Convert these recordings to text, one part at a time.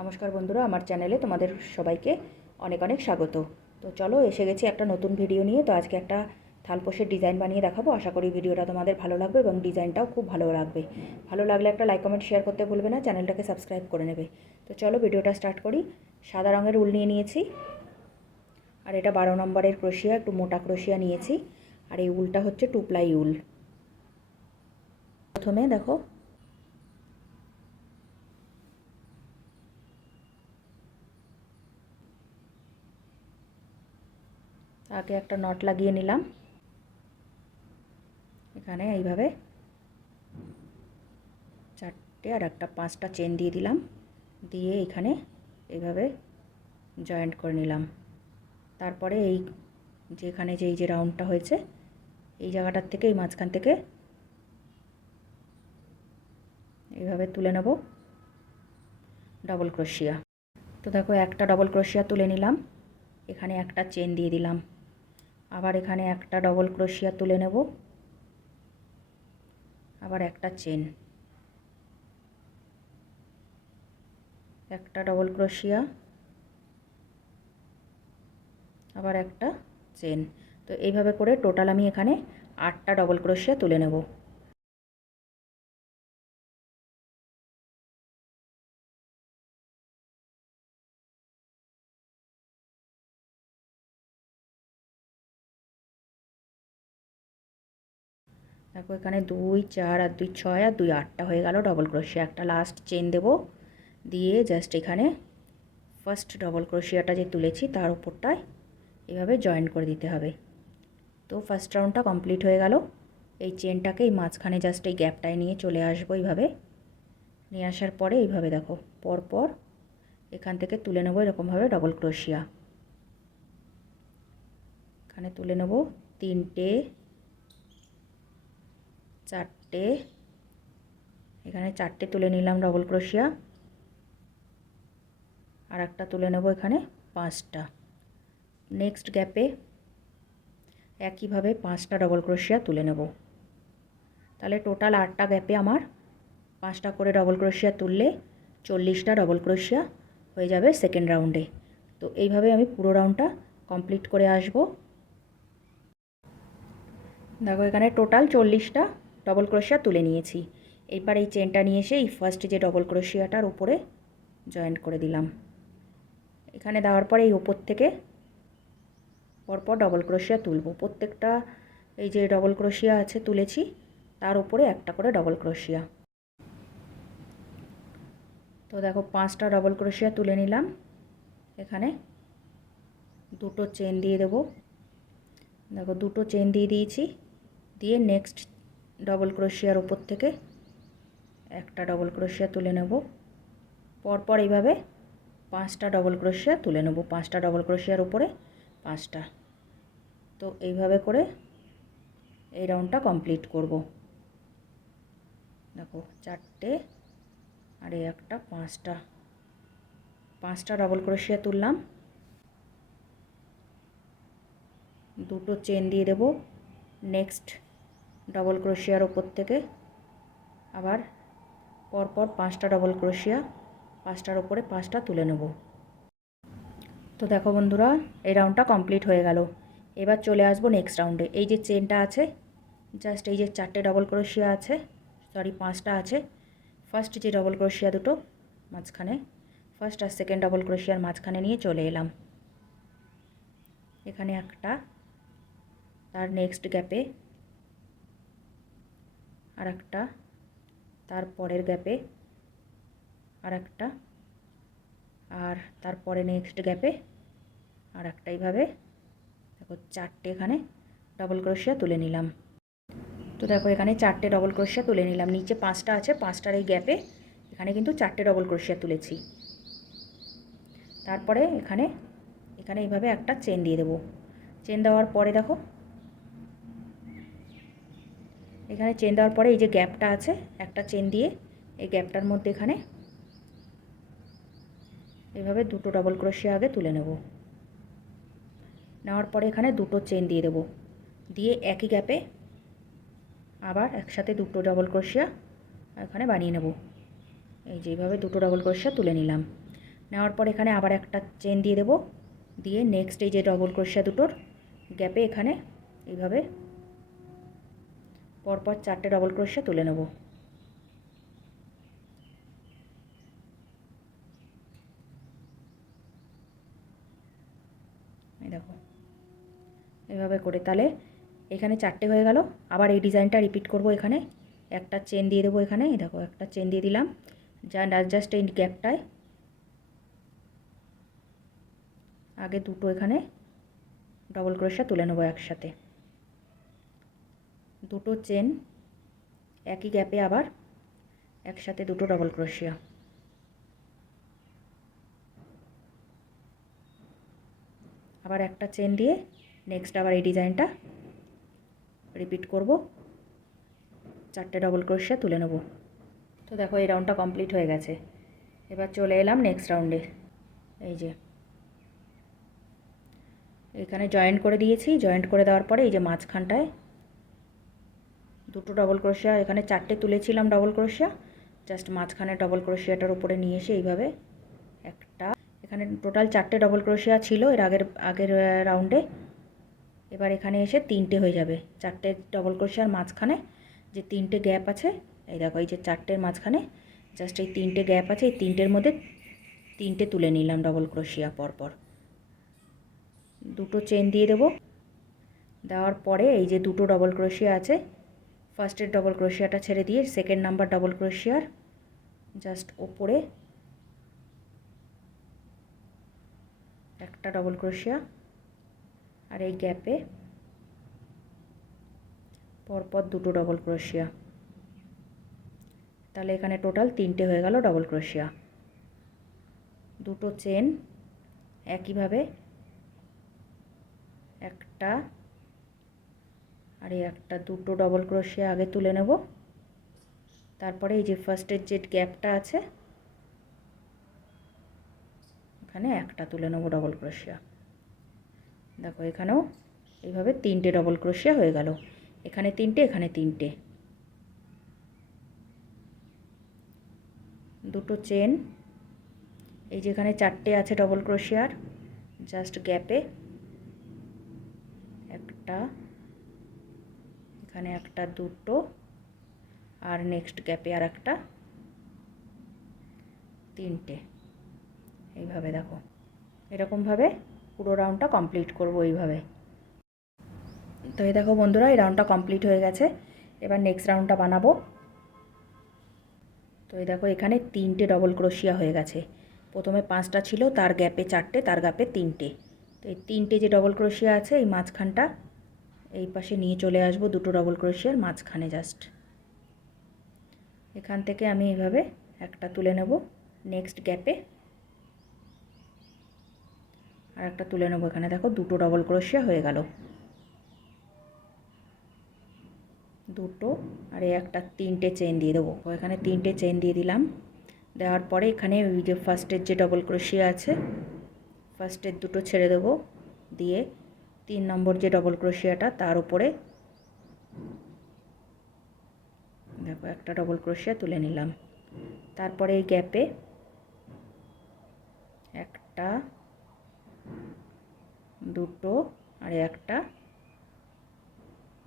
নমস্কার বন্ধুরা, আমার চ্যানেলে তোমাদের সবাইকে অনেক অনেক স্বাগত। তো চলো, এসে গেছি একটা নতুন ভিডিও নিয়ে। তো আজকে একটা থালপোষের ডিজাইন বানিয়ে দেখাবো। আশা করি ভিডিওটা তোমাদের ভালো লাগবে এবং ডিজাইনটাও খুব ভালো লাগবে। ভালো লাগলে একটা লাইক কমেন্ট শেয়ার করতে ভুলবে না, চ্যানেলটাকে সাবস্ক্রাইব করে নেবে। তো চলো ভিডিওটা স্টার্ট করি। সাদা রঙের উল নিয়ে নিয়েছি, আর এটা 12 নম্বরের ক্রোশিয়া, একটু মোটা ক্রোশিয়া নিয়েছি। আর এই উলটা হচ্ছে 2 প্লাই উল। প্রথমে দেখো আগে একটা নট লাগিয়ে নিলাম। এখানে এইভাবে 4টে আর একটা 5টা চেন দিয়ে দিলাম, দিয়ে এখানে এইভাবে জয়েন্ট করে নিলাম। তারপরে এই যেখানে এই যে রাউন্ডটা হয়েছে, এই জায়গাটার থেকে, এই মাঝখান থেকে এইভাবে তুলে নেব ডবল ক্রোশিয়া। তো দেখো, একটা ডবল ক্রোশিয়া তুলে নিলাম, এখানে একটা চেন দিয়ে দিলাম, আবার এখানে একটা ডবল ক্রোশিয়া তুলে নেব, আবার একটা চেন, একটা ডবল ক্রোশিয়া, আবার একটা চেন। তো এইভাবে করে টোটাল আমি এখানে 8টা ডবল ক্রোশিয়া তুলে নেব। দেখো, এখানে 2 4 আর 2 6 আর 2 8টা হয়ে গেল ডবল ক্রোশিয়া। একটা লাস্ট চেন দেব, দিয়ে জাস্ট এখানে ফার্স্ট ডবল ক্রোশিয়াটা যে তুলেছি তার উপরটায় এভাবে জয়েন করে দিতে হবে। তো ফার্স্ট রাউন্ডটা কমপ্লিট হয়ে গেল। এই চেনটাকে এই মাঝখানে জাস্ট এই গ্যাপটায় নিয়ে চলে আসবো। এইভাবে নিয়ে আসার পরে এইভাবে দেখো পরপর এখান থেকে তুলে নেবো এরকমভাবে ডবল ক্রোশিয়া। এখানে তুলে নেব 3টে, 4টে, এখানে 4টে তুলে নিলাম ডবল ক্রোশিয়া, আর একটা তুলে নেব এখানে 5টা। নেক্সট গ্যাপে একইভাবে 5টা ডবল ক্রোশিয়া তুলে নেব। তাহলে টোটাল 8টা গ্যাপে আমার 5টা করে ডবল ক্রোশিয়া তুললে 40টা ডবল ক্রোশিয়া হয়ে যাবে সেকেন্ড রাউন্ডে। তো এইভাবে আমি পুরো রাউন্ডটা কমপ্লিট করে আসব। দেখো, এখানে টোটাল 40টা ডবল ক্রোশিয়া তুলে নিয়েছি। এবার এই চেনটা নিয়ে এসে এই ফার্স্ট যে ডবল ক্রোশিয়াটার উপরে জয়েন্ট করে দিলাম। এখানে দেওয়ার পরে এই উপর থেকে পরপর ডবল ক্রোশিয়া তুলব। প্রত্যেকটা এই যে ডবল ক্রোশিয়া আছে তুলেছি তার উপরে একটা করে ডবল ক্রোশিয়া। তো দেখো, 5টা ডবল ক্রোশিয়া তুলে নিলাম। এখানে 2টো চেন দিয়ে দেব। দেখো, 2টো চেন দিয়ে দিয়েছি, দিয়ে নেক্সট ডবল ক্রোশিয়ার উপর থেকে একটা ডবল ক্রোশিয়া তুলে নেব। পরপর এইভাবে 5টা ডবল ক্রোশিয়া তুলে নেব, 5টা ডবল ক্রোশিয়ার উপরে 5টা। তো এইভাবে করে এই রাউন্ডটা কমপ্লিট করব। দেখো, 4টে আর এই একটা 5টা ডবল ক্রোশিয়া তুললাম, 2টো চেন দিয়ে দেব নেক্সট ডবল ক্রোশিয়ার উপর থেকে, আবার পরপর 5টা ডবল ক্রোশিয়া, 5টার উপরে 5টা তুলে নেব। তো দেখো বন্ধুরা, এই রাউন্ডটা কমপ্লিট হয়ে গেল। এবার চলে আসবো নেক্সট রাউন্ডে। এই যে চেনটা আছে, জাস্ট এই যে 4টে ডবল ক্রোশিয়া আছে, সরি 5টা আছে, ফার্স্ট যে ডবল ক্রোশিয়া দুটো মাঝখানে, ফার্স্ট আর সেকেন্ড ডবল ক্রোশিয়ার মাঝখানে নিয়ে চলে এলাম। এখানে একটা, তার নেক্সট গ্যাপে আর একটা, তার পরের গ্যাপে আর একটা, আর তারপরে নেক্সট গ্যাপে আর একটা। এইভাবে দেখো 4টে এখানে ডবল ক্রোশিয়া তুলে নিলাম। তো দেখো, এখানে 4টে ডবল ক্রোশিয়া তুলে নিলাম। নিচে 5টা আছে, 5টার এই গ্যাপে এখানে কিন্তু 4টে ডবল ক্রোশিয়া তুলেছি। তারপরে এখানে এখানে এইভাবে একটা চেন দিয়ে দেবো। চেন দেওয়ার পরে দেখো, এখানে চেন দেওয়ার পরে এই যে গ্যাপটা আছে, একটা চেন দিয়ে এই গ্যাপটার মধ্যে এখানে এইভাবে 2টো ডবল ক্রোশিয়া আগে তুলে নেব। নেওয়ার পরে এখানে 2টো চেন দিয়ে দেবো, দিয়ে একই গ্যাপে আবার একসাথে 2টো ডবল ক্রোশিয়া এখানে বানিয়ে নেব। এই যেভাবে 2টো ডবল ক্রোশিয়া তুলে নিলাম। নেওয়ার পর এখানে আবার একটা চেন দিয়ে দেবো, দিয়ে নেক্সট এই যে ডবল ক্রোশিয়া দুটোর গ্যাপে এখানে এইভাবে পরপর 4টে ডবল ক্রোশিয়া তুলে নেব। এই দেখো এভাবে করে, তাহলে এখানে 4টে হয়ে গেল। আবার এই ডিজাইনটা রিপিট করব। এখানে একটা চেন দিয়ে দেবো, এখানে এই দেখো একটা চেন দিয়ে দিলাম, জাস্ট এই গ্যাপটায় আগে দুটো এখানে ডবল ক্রোশিয়া তুলে নেবো একসাথে, দুটো চেন একই গ্যাপে আবার একসাথে দুটো ডবল ক্রোশিয়া। আবার একটা চেন দিয়ে নেক্সট আবার এই ডিজাইনটা রিপিট করব, 4টে ডবল ক্রোশিয়া তুলে নেব। তো দেখো এই রাউন্ডটা কমপ্লিট হয়ে গেছে। এবার চলে এলাম নেক্সট রাউন্ডে। এই যে এখানে জয়েন্ট করে দিয়েছি, জয়েন্ট করে দেওয়ার পরে এই যে মাঝখানটায় দুটো ডবল ক্রোশিয়া, এখানে 4টে তুলেছিলাম ডবল ক্রোশিয়া, জাস্ট মাঝখানে ডবল ক্রোশিয়াটার উপরে নিয়ে এসে এইভাবে একটা, এখানে টোটাল 4টে ডবল ক্রোশিয়া ছিল এর আগের রাউন্ডে। এবার এখানে এসে 3টে হয়ে যাবে, 4টে ডবল ক্রোশিয়ার মাঝখানে যে 3টে গ্যাপ আছে, এই দেখো এই যে 4টের মাঝখানে জাস্ট এই 3টে গ্যাপ আছে, এই 3টের মধ্যে 3টে তুলে নিলাম ডবল ক্রোশিয়া পরপর। দুটো চেন দিয়ে দেবো, দেওয়ার পরে এই যে দুটো ডবল ক্রোশিয়া আছে, ফার্স্টের ডবল ক্রোশিয়াটা ছেড়ে দিয়ে সেকেন্ড নাম্বার ডবল ক্রোশিয়ার জাস্ট ওপরে একটা ডবল ক্রোশিয়া, আর এই গ্যাপে পরপর দুটো ডবল ক্রোশিয়া। তাহলে এখানে টোটাল 3টে হয়ে গেল ডবল ক্রোশিয়া। দুটো চেন একইভাবে একটা আর এই একটা, দুটো ডবল ক্রোশিয়া আগে তুলে নেব, তারপরে এই যে ফার্স্টের যে গ্যাপটা আছে এখানে একটা তুলে নেব ডবল ক্রোশিয়া। দেখো এখানেও এইভাবে 3টে ডবল ক্রোশিয়া হয়ে গেল, এখানে 3টে এখানে 3টে। দুটো চেন এই যেখানে 4টে আছে ডবল ক্রোশিয়ার, জাস্ট গ্যাপে একটা, এখানে একটা, দুটো, আর নেক্সট গ্যাপে আর একটা, 3টে। এইভাবে দেখো এরকমভাবে পুরো রাউন্ডটা কমপ্লিট করব এইভাবে। তো এই দেখো বন্ধুরা এই রাউন্ডটা কমপ্লিট হয়ে গেছে। এবার নেক্সট রাউন্ডটা বানাবো। তো এই দেখো এখানে 3টে ডবল ক্রোশিয়া হয়ে গেছে, প্রথমে 5টা ছিল, তার গ্যাপে 4টে, তার গ্যাপে 3টে। তো এই 3টে যে ডবল ক্রোশিয়া আছে এই মাঝখানটা এই পাশে নিয়ে চলে আসবো, দুটো ডবল ক্রোশিয়ার মাঝখানে জাস্ট এখান থেকে আমি এইভাবে একটা তুলে নেব, নেক্সট গ্যাপে আর একটা তুলে নেব। এখানে দেখো দুটো ডবল ক্রোশিয়া হয়ে গেল, দুটো, আর এই একটা 3টে চেন দিয়ে দেবো। এখানে 3টে চেন দিয়ে দিলাম, দেওয়ার পরে এখানে ওই যে ফার্স্টের যে ডবল ক্রোশিয়া আছে ফার্স্টের দুটো ছেড়ে দেবো, দিয়ে 3 নম্বর যে ডবল ক্রোশিয়াটা তার উপরে দেখো একটা ডবল ক্রোশিয়া তুলে নিলাম, তারপরে এই গ্যাপে একটা, দুটো, আর একটা,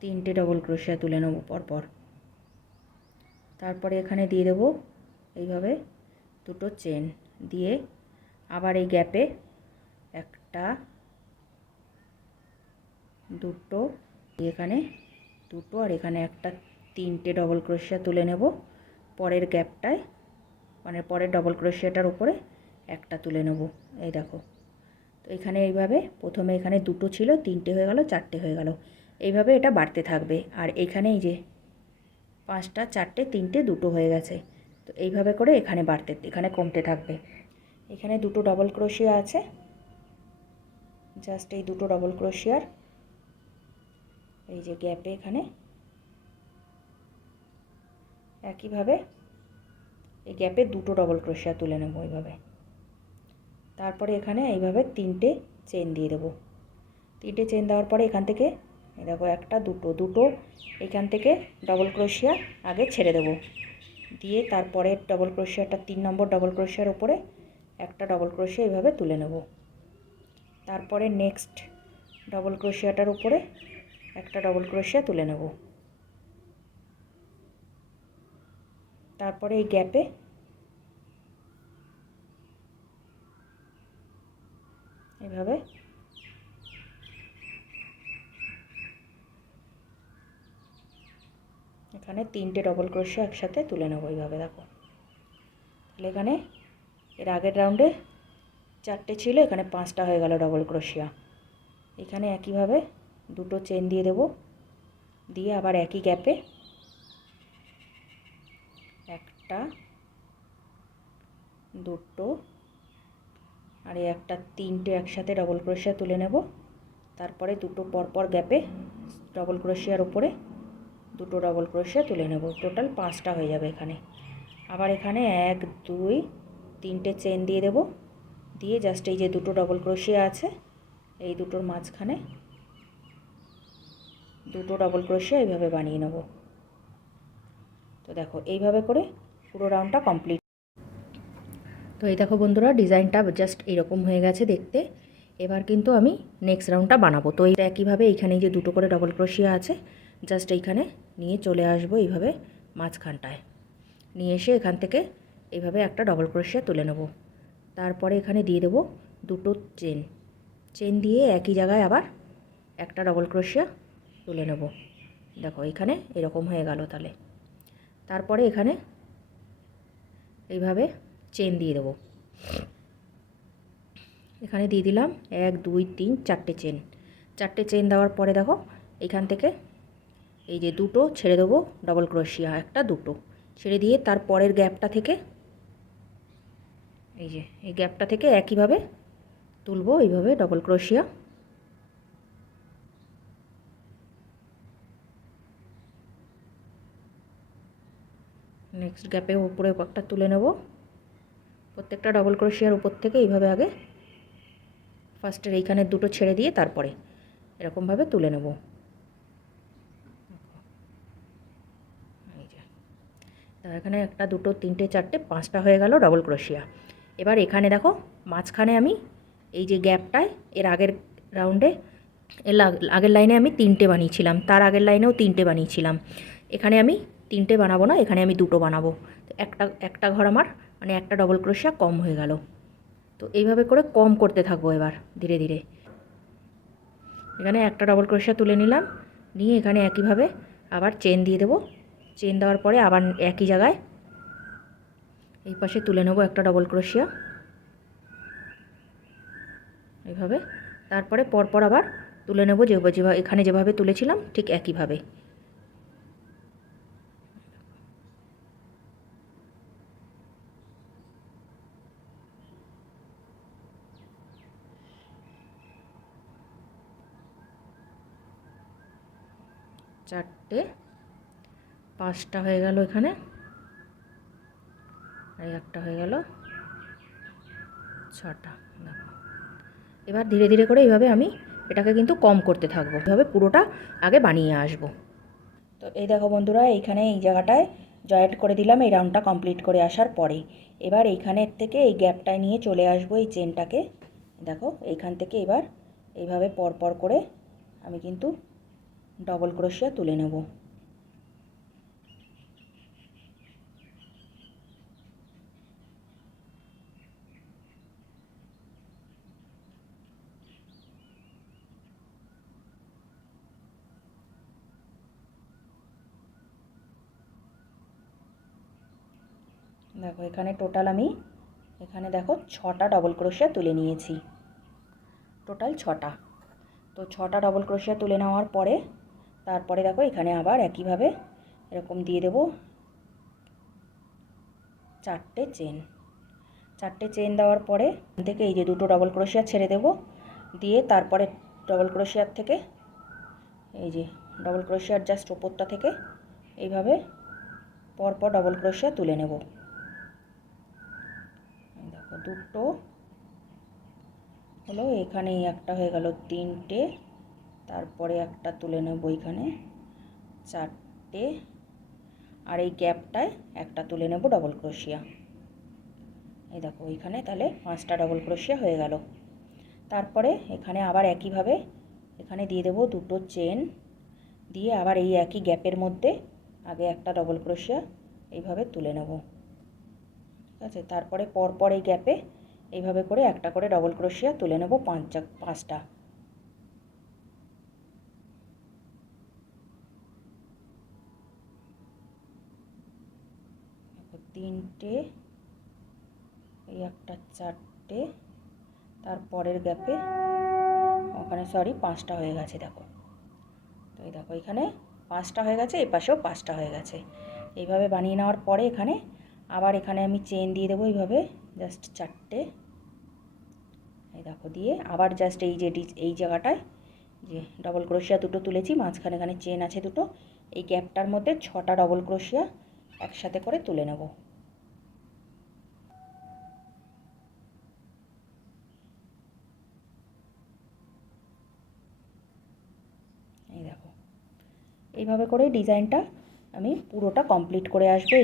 3টে ডবল ক্রোশিয়া তুলে নেব পরপর। তারপরে এখানে দিয়ে দেব এইভাবে দুটো চেন, দিয়ে আবার এই গ্যাপে একটা, দুটো, এখানে দুটো, আর এখানে একটা, 3টে ডবল ক্রোশিয়া তুলে নেব পরের গ্যাপটায়, মানে পরের ডবল ক্রোশিয়াটার উপরে একটা তুলে নেব। এই দেখো তো এখানে এইভাবে প্রথমে এখানে দুটো ছিল, 3টে হয়ে গেল, 4টে হয়ে গেল, এইভাবে এটা বাড়তে থাকবে। আর এখানে এই যে 5টা, 4টে, 3টে, দুটো হয়ে গেছে, তো এইভাবে করে এখানে বাড়তে, এখানে কমতে থাকবে। এখানে দুটো ডবল ক্রোশিয়া আছে, জাস্ট এই দুটো ডবল ক্রোশিয়ার এই যে গ্যাপে এখানে একইভাবে এই গ্যাপে দুটো ডবল ক্রোশিয়া তুলে নেব এইভাবে। তারপরে এখানে এইভাবে 3টে চেন দিয়ে দেবো, 3টে চেন দেওয়ার পরে এখান থেকে এই দেখো একটা, দুটো, দুটো এখান থেকে ডবল ক্রোশিয়া আগে ছেড়ে দেবো, দিয়ে তারপরে ডবল ক্রোশিয়াটা 3 নম্বর ডবল ক্রোশিয়ার উপরে একটা ডবল ক্রোশিয়া এইভাবে তুলে নেব। তারপরে নেক্সট ডবল ক্রোশিয়াটার উপরে একটা ডবল ক্রোশিয়া তুলে নেব। তারপরে এই গ্যাপে এভাবে এখানে 3টে ডবল ক্রোশিয়া একসাথে তুলে নেব এইভাবে। দেখো তাহলে এখানে এর আগের রাউন্ডে 4টে ছিল, এখানে 5টা হয়ে গেল ডবল ক্রোশিয়া। এখানে একইভাবে 2টো চেন দিয়ে দেব, দিয়ে আবার একই গ্যাপে একটা, দুটো আর একটা, 3টে একসাথে ডবল ক্রোশিয়া তুলে নেব। তারপরে 2টো পরপর গ্যাপে ডবল ক্রোশিয়ার উপরে 2টো ডবল ক্রোশিয়া তুলে নেব। টোটাল 5টা হয়ে যাবে এখানে। আবার এখানে 1 2 3টে চেন দিয়ে দেব, দিয়ে জাস্ট এই যে 2টো ডবল ক্রোশিয়া আছে এই দুটোর মাঝখানে 2টো ডবল ক্রোশিয়া এইভাবে বানিয়ে নেব। তো দেখো এইভাবে করে পুরো রাউন্ডটা কমপ্লিট। তো এই দেখো বন্ধুরা, ডিজাইনটা জাস্ট এরকম হয়ে গেছে দেখতে। এবার কিন্তু আমি নেক্সট রাউন্ডটা বানাবো। তো এইটা একইভাবে এইখানে যে 2টো করে ডবল ক্রোশিয়া আছে জাস্ট এইখানে নিয়ে চলে আসবো এইভাবে মাঝখানটায়, নিয়ে এসে এখান থেকে এইভাবে একটা ডবল ক্রোশিয়া তুলে নেব। তারপরে এখানে দিয়ে দেবো 2টো চেন দিয়ে একই জায়গায় আবার একটা ডবল ক্রোশিয়া তুলে নেব। দেখো এখানে এরকম হয়ে গেল। তাহলে তারপরে এখানে এইভাবে চেন দিয়ে দেবো। এখানে দিয়ে দিলাম 1 2 3 4টে চেন। 4টে চেন দেওয়ার পরে দেখো এখান থেকে এই যে 2টো ছেড়ে দেবো ডবল ক্রোশিয়া, একটা 2টো ছেড়ে দিয়ে তার পরের গ্যাপটা থেকে এই যে এই গ্যাপটা থেকে একইভাবে তুলবো এইভাবে ডবল ক্রোশিয়া। নেক্সট গ্যাপে উপরে একটা তুলে নেব। প্রত্যেকটা ডবল ক্রোশিয়ার উপর থেকে এইভাবে আগে ফার্স্টের এইখানে 2টো ছেড়ে দিয়ে তারপরে এরকমভাবে তুলে নেব। এখানে একটা, দুটো, 3টে, 4টে, 5টা হয়ে গেল ডবল ক্রোশিয়া। এবার এখানে দেখো মাঝখানে আমি এই যে গ্যাপটায় এর আগের রাউন্ডে আগের লাইনে আমি 3টে বানিয়েছিলাম, তার আগের লাইনেও 3টে বানিয়েছিলাম। এখানে আমি 3টে বানাবো না, এখানে আমি 2টো বানাবো। তো একটা ঘর আমার মানে একটা ডবল ক্রোশিয়া কম হয়ে গেল। তো এইভাবে করে কম করতে থাকবো এবার ধীরে ধীরে। এখানে একটা ডবল ক্রোশিয়া তুলে নিলাম, নিয়ে এখানে একইভাবে আবার চেন দিয়ে দেবো। চেন দেওয়ার পরে আবার একই জায়গায় এই পাশে তুলে নেব একটা ডবল ক্রোশিয়া এইভাবে। তারপরে পরপর আবার তুলে নেব যেভাবে এখানে যেভাবে তুলেছিলাম ঠিক একইভাবে। চারটে, 5টা হয়ে গেল এখানে, আর একটা হয়ে গেল 6টা। এবার ধীরে ধীরে করে এইভাবে আমি এটাকে কিন্তু কম করতে থাকবো, এভাবে পুরোটা আগে বানিয়ে আসব। তো এই দেখো বন্ধুরা, এইখানে এই জায়গাটায় জয়েন্ট করে দিলাম এই রাউন্ডটা কমপ্লিট করে আসার পরে। এবার এইখানের থেকে এই গ্যাপটায় নিয়ে চলে আসবো এই চেনটাকে। দেখো এইখান থেকে এবার এইভাবে পরপর করে আমি কিন্তু ডবল ক্রোশিয়া তুলে নেব। দেখো এখানে টোটাল আমি এখানে দেখো 6টা ডবল ক্রোশিয়া তুলে নিয়েছি, টোটাল 6টা। তো 6টা ডবল ক্রোশিয়া তুলে নেওয়ার পরে তারপরে দেখো এখানে আবার একইভাবে এরকম দিয়ে দেব 4টে চেন। 4টে চেন দেওয়ার পরে এখান থেকে এই যে 2টো ডবল ক্রোশিয়া ছেড়ে দেব, দিয়ে তারপরে ডবল ক্রোশিয়ার থেকে এই যে ডবল ক্রোশিয়ার জাস্ট ওপরটা থেকে এইভাবে পরপর ডবল ক্রোশিয়া তুলে নেব। দেখো 2টো হলো, এখানে একটা হয়ে গেল 3টে, তারপরে একটা তুলে নেব এখানে 4টে, আর এই গ্যাপটায় একটা তুলে নেব ডবল ক্রোশিয়া। এই দেখো এইখানে তাহলে 5টা ডবল ক্রোশিয়া হয়ে গেল। তারপরে এখানে আবার একইভাবে এখানে দিয়ে দেবো 2টো চেন, দিয়ে আবার এই একই গ্যাপের মধ্যে আগে একটা ডবল ক্রোশিয়া এইভাবে তুলে নেব। ঠিক আছে, তারপরে পরপর এই গ্যাপে এইভাবে করে একটা করে ডবল ক্রোশিয়া তুলে নেব 5টা। তিনটে, এই একটা 4টে, তারপরের গ্যাপে ওখানে 5টা হয়ে গেছে দেখো। তো এই দেখো এখানে 5টা হয়ে গেছে, এই পাশেও 5টা হয়ে গেছে। এইভাবে বানিয়ে নেওয়ার পরে এখানে আবার এখানে আমি চেন দিয়ে দেবো এইভাবে জাস্ট 4টে। এই দেখো দিয়ে আবার জাস্ট এই জায়গাটায় যে ডবল ক্রোশিয়া 2টো তুলেছি, মাঝখানে এখানে চেন আছে 2টো, এই গ্যাপটার মধ্যে 6টা ডবল ক্রোশিয়া একসাথে করে তুলে নেব। এই দেখো এইভাবে করে ডিজাইনটা আমি পুরোটা কমপ্লিট করে আসবো।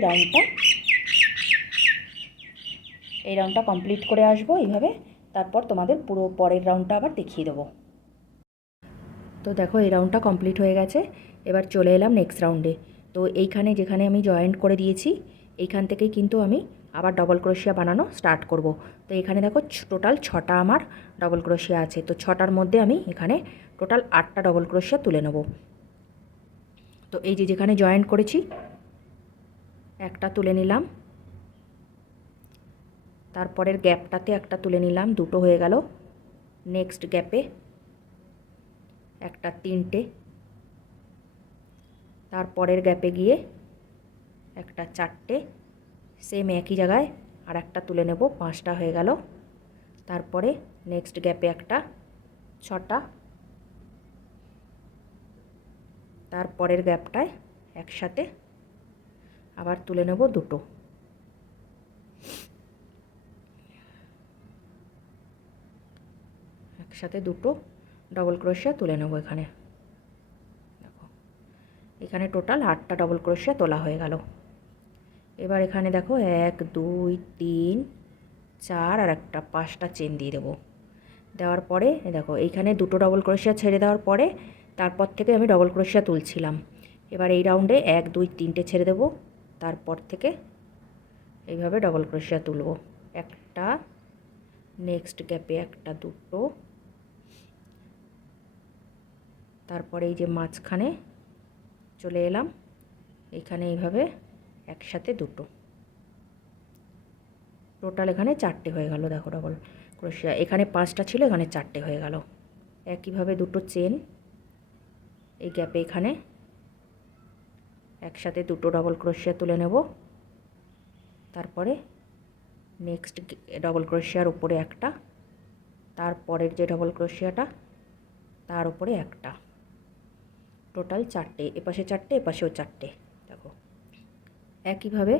এই রাউন্ডটা কমপ্লিট করে আসবো এইভাবে, তারপর তোমাদের পুরো পরের রাউন্ডটা আবার দেখিয়ে দেবো। তো দেখো এই রাউন্ডটা কমপ্লিট হয়ে গেছে, এবার চলে এলাম নেক্সট রাউন্ডে। তো এইখানে যেখানে আমি জয়েন্ট করে দিয়েছি এইখান থেকেই কিন্তু আমি আবার ডবল ক্রোশিয়া বানানো স্টার্ট করব। তো এখানে দেখো টোটাল 6টা আমার ডবল ক্রোশিয়া আছে, তো 6টার মধ্যে আমি এখানে টোটাল 8টা ডবল ক্রোশিয়া তুলে নেব। তো এই যে যেখানে জয়েন্ট করেছি একটা তুলে নিলাম, তারপরের গ্যাপটাতে একটা তুলে নিলাম, 2টো হয়ে গেল। নেক্সট গ্যাপে একটা 3টে, তারপরের গ্যাপে গিয়ে একটা 4টে, সেম একই জায়গায় আর একটা তুলে নেব, 5টা হয়ে গেল। তারপরে নেক্সট গ্যাপে একটা 6টা, তারপরের গ্যাপটায় একসাথে আবার তুলে নেব 2টো। একসাথে 2টো ডবল ক্রোশিয়া তুলে নেব। এখানে দেখো এখানে টোটাল 8টা ডবল ক্রোশিয়া তোলা হয়ে গেল। এবার এখানে দেখো 1 2 3 4 আর একটা 5টা চেন দিয়ে দেবো। দেওয়ার পরে দেখো এইখানে 2টো ডবল ক্রোশিয়া ছেড়ে দেওয়ার পরে তারপর থেকে আমি ডবল ক্রোশিয়া তুলছিলাম। এবার এই রাউন্ডে 1 2 3টে ছেড়ে দেবো, তারপর থেকে এইভাবে ডবল ক্রোশিয়া তুলব। একটা, নেক্সট গ্যাপে একটা 2টো, তারপরে এই যে মাঝখানে চলে এলাম, এইখানে এইভাবে একসাথে 2টো, টোটাল এখানে 4টে হয়ে গেল। দেখো ডবল ক্রোশিয়া এখানে 5টা ছিল, এখানে 4টে হয়ে গেল। একইভাবে 2টো চেন এই গ্যাপে এখানে একসাথে 2টো ডবল ক্রোশিয়া তুলে নেব। তারপরে নেক্সট ডবল ক্রোশিয়ার উপরে একটা, তারপরের যে ডবল ক্রোশিয়াটা তার উপরে একটা, টোটাল 4টে, এপাশে 4টে এপাশেও 4টে। দেখো একইভাবে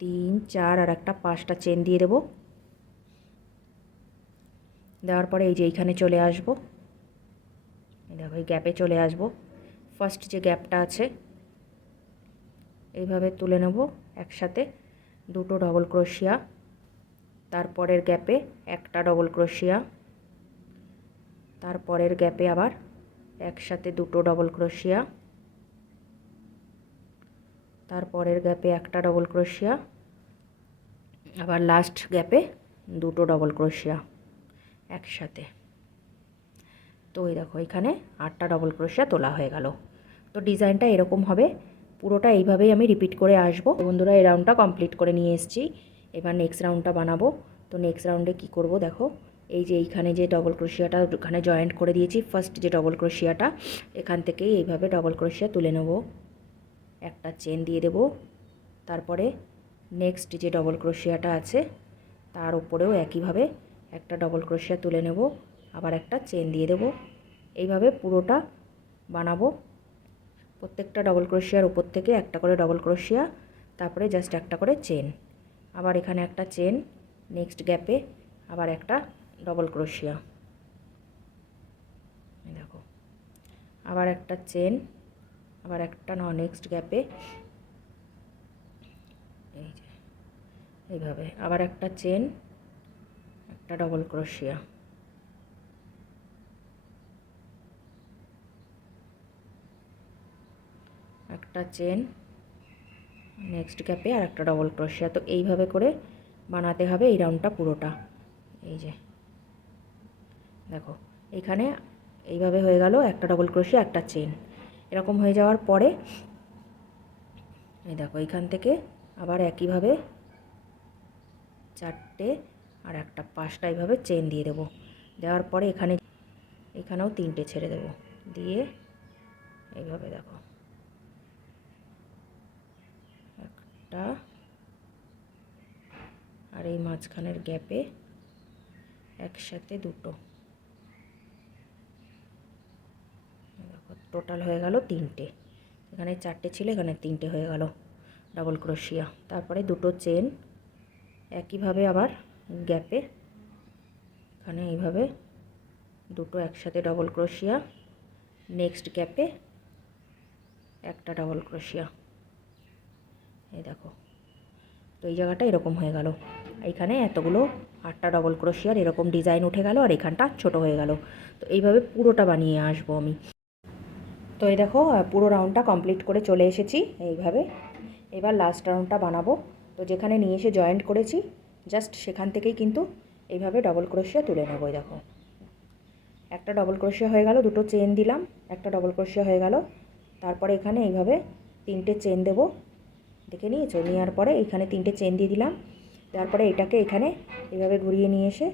3 4 আর একটা 5টা চেন দিয়ে দেব। দেওয়ার পরে এই যে এইখানে চলে আসব, দেখো এই গ্যাপে চলে আসব, ফার্স্ট যে গ্যাপটা আছে এইভাবে তুলে নেব একসাথে 2টো ডবল ক্রোশিয়া, তারপরের গ্যাপে একটা ডবল ক্রোশিয়া, তারপরের গ্যাপে আবার একসাথে 2টো ডবল ক্রোশিয়া, তারপরের গ্যাপে একটা ডবল ক্রোশিয়া, আবার লাস্ট গ্যাপে 2টো ডবল ক্রোশিয়া একসাথে। তো এই দেখো এখানে 8টা ডবল ক্রোশিয়া তোলা হয়ে গেল। তো ডিজাইনটা এরকম হবে, পুরোটা এইভাবেই আমি রিপিট করে আসবো। বন্ধুরা এই রাউন্ডটা কমপ্লিট করে নিয়ে এসেছি, এবার নেক্সট রাউন্ডটা বানাবো। তো নেক্সট রাউন্ডে কি করব দেখো, এই যে এইখানে যে ডবল ক্রোশিয়াটা ওখানে জয়েন্ট করে দিয়েছি, ফার্স্ট যে ডবল ক্রোশিয়াটা এখান থেকেই এইভাবে ডবল ক্রোশিয়া তুলে নেব, একটা চেন দিয়ে দেব। তারপরে নেক্সট যে ডবল ক্রোশিয়াটা আছে তার উপরেও একইভাবে একটা ডবল ক্রোশিয়া তুলে নেব, আবার একটা চেন দিয়ে দেব। এইভাবে পুরোটা বানাবো। প্রত্যেকটা ডবল ক্রোশিয়ার উপর থেকে একটা করে ডবল ক্রোশিয়া, তারপরে জাস্ট একটা করে চেন, আবার এখানে একটা চেন, নেক্সট গ্যাপে আবার একটা ডবল ক্রোশিয়া, দেখো আবার একটা চেন, আবার একটা নেক্সট গ্যাপে এই যে এইভাবে আবার একটা চেন, একটা ডবল ক্রোশিয়া, একটা চেন, নেক্সট গ্যাপে আর একটা ডবল ক্রোশিয়া। তো এইভাবে করে বানাতে হবে এই রাউন্ডটা পুরোটা। এই যে দেখো এইখানে এইভাবে হয়ে গেল, একটা ডবল ক্রোশিয়া একটা চেন। এরকম হয়ে যাওয়ার পরে এই দেখো এইখান থেকে আবার একইভাবে চারটে আর একটা পাঁচটা এইভাবে চেন দিয়ে দেবো। দেওয়ার পরে এখানেও তিনটে ছেড়ে দেবো, দিয়ে এইভাবে দেখো একটা, আর এই মাঝখানের গ্যাপে একসাথে দুটো। দেখো টোটাল হয়ে গেল তিনটে। এখানে চারটে ছিল, এখানে তিনটে হয়ে গেল ডাবল ক্রোশিয়া। তারপরে দুটো চেন একইভাবে আবার গ্যাপে, এখানে এইভাবে দুটো একসাথে ডবল ক্রোশিয়া, নেক্সট গ্যাপে একটা ডাবল ক্রোশিয়া। এই দেখো, তো এই জায়গাটা এরকম হয়ে গেল। এইখানে এতগুলো 8টা ডবল ক্রোশিয়ার এরকম ডিজাইন উঠে গেল, আর এখানটা ছোট হয়ে গেল। তো এইভাবে পুরোটা বানিয়ে আসবো আমি। তো এই দেখো পুরো রাউন্ডটা কমপ্লিট করে চলে এসেছি এইভাবে। এবার লাস্ট রাউন্ডটা বানাবো। তো যেখানে নিয়ে এসে জয়েন্ট করেছি জাস্ট সেখান থেকেই কিন্তু এইভাবে ডবল ক্রোশিয়া তুলে নেবো। দেখো একটা ডবল ক্রোশিয়া হয়ে গেল, দুটো চেন দিলাম, একটা ডবল ক্রোশিয়া হয়ে গেল। তারপরে এখানে এইভাবে তিনটে চেন দেব, দেখে নিয়েছো? নেওয়ার পরে এখানে তিনটে চেন দিয়ে দিলাম। তারপরে এটাকে এখানে এইভাবে ঘুরিয়ে নিয়ে এসে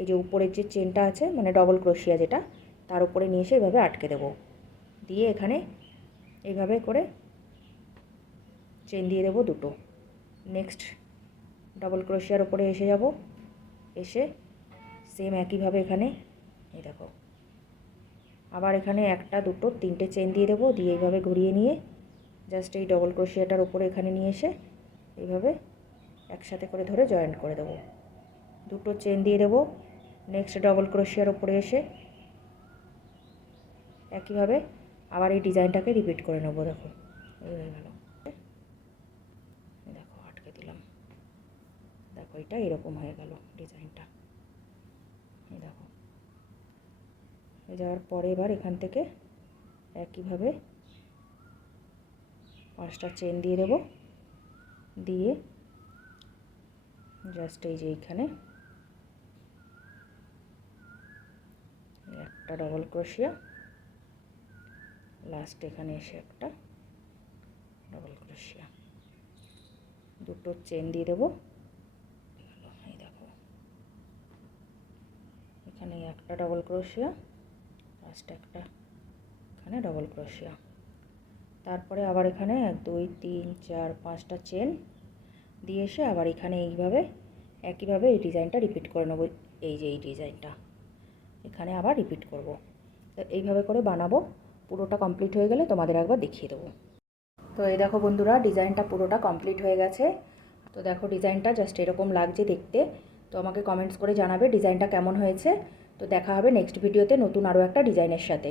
এই যে উপরের যে চেনটা আছে মানে ডবল ক্রোশিয়া যেটা, তার উপরে নিয়ে এসে এইভাবে আটকে দেবো। দিয়ে এখানে এইভাবে করে চেন দিয়ে দেবো দুটো। নেক্সট ডবল ক্রোশিয়ার উপরে এসে যাব, এসে সেম একইভাবে এখানে এই দেখো আবার এখানে একটা দুটো তিনটে চেন দিয়ে দেবো। দিয়ে এইভাবে ঘুরিয়ে নিয়ে জাস্ট এই ডবল ক্রোশিয়াটার উপরে এখানে নিয়ে এসে এইভাবে একসাথে করে ধরে জয়েন্ট করে দেবো। দুটো চেন দিয়ে দেবো। নেক্সট ডবল ক্রোশিয়ার উপরে এসে একইভাবে আবার এই ডিজাইনটাকে রিপিট করে নেবো। দেখো এই হয়ে গেল, দেখো আটকে দিলাম। দেখো এটা এরকম হয়ে গেল ডিজাইনটা। এই দেখো হয়ে যাওয়ার পরে এবার এখান থেকে একইভাবে 5টা চেন দিয়ে দেবো। দিয়ে জাস্ট এই যে এইখানে একটা ডবল ক্রোশিয়া, লাস্ট এখানে এসে একটা ডবল ক্রোশিয়া, দুটো চেন দিয়ে দেবো। এই দেখো এখানে একটা ডবল ক্রোশিয়া, লাস্ট একটা এখানে ডবল ক্রোশিয়া। তারপরে আবার এখানে 1 2 3 4 5টা চেন দিয়ে এসে আবার এখানে এইভাবে একইভাবে এই ডিজাইনটা রিপিট করে নেবো। এই যে এই ডিজাইনটা এখানে আবার রিপিট করব। তো এইভাবে করে বানাবো। পুরোটা কমপ্লিট হয়ে গেলে তোমাদের একবার দেখিয়ে দেবো। তো এই দেখো বন্ধুরা ডিজাইনটা পুরোটা কমপ্লিট হয়ে গেছে। তো দেখো ডিজাইনটা জাস্ট এরকম লাগছে দেখতে। তো আমাকে কমেন্টস করে জানাবে ডিজাইনটা কেমন হয়েছে। তো দেখা হবে নেক্সট ভিডিওতে নতুন আরও একটা ডিজাইনের সাথে।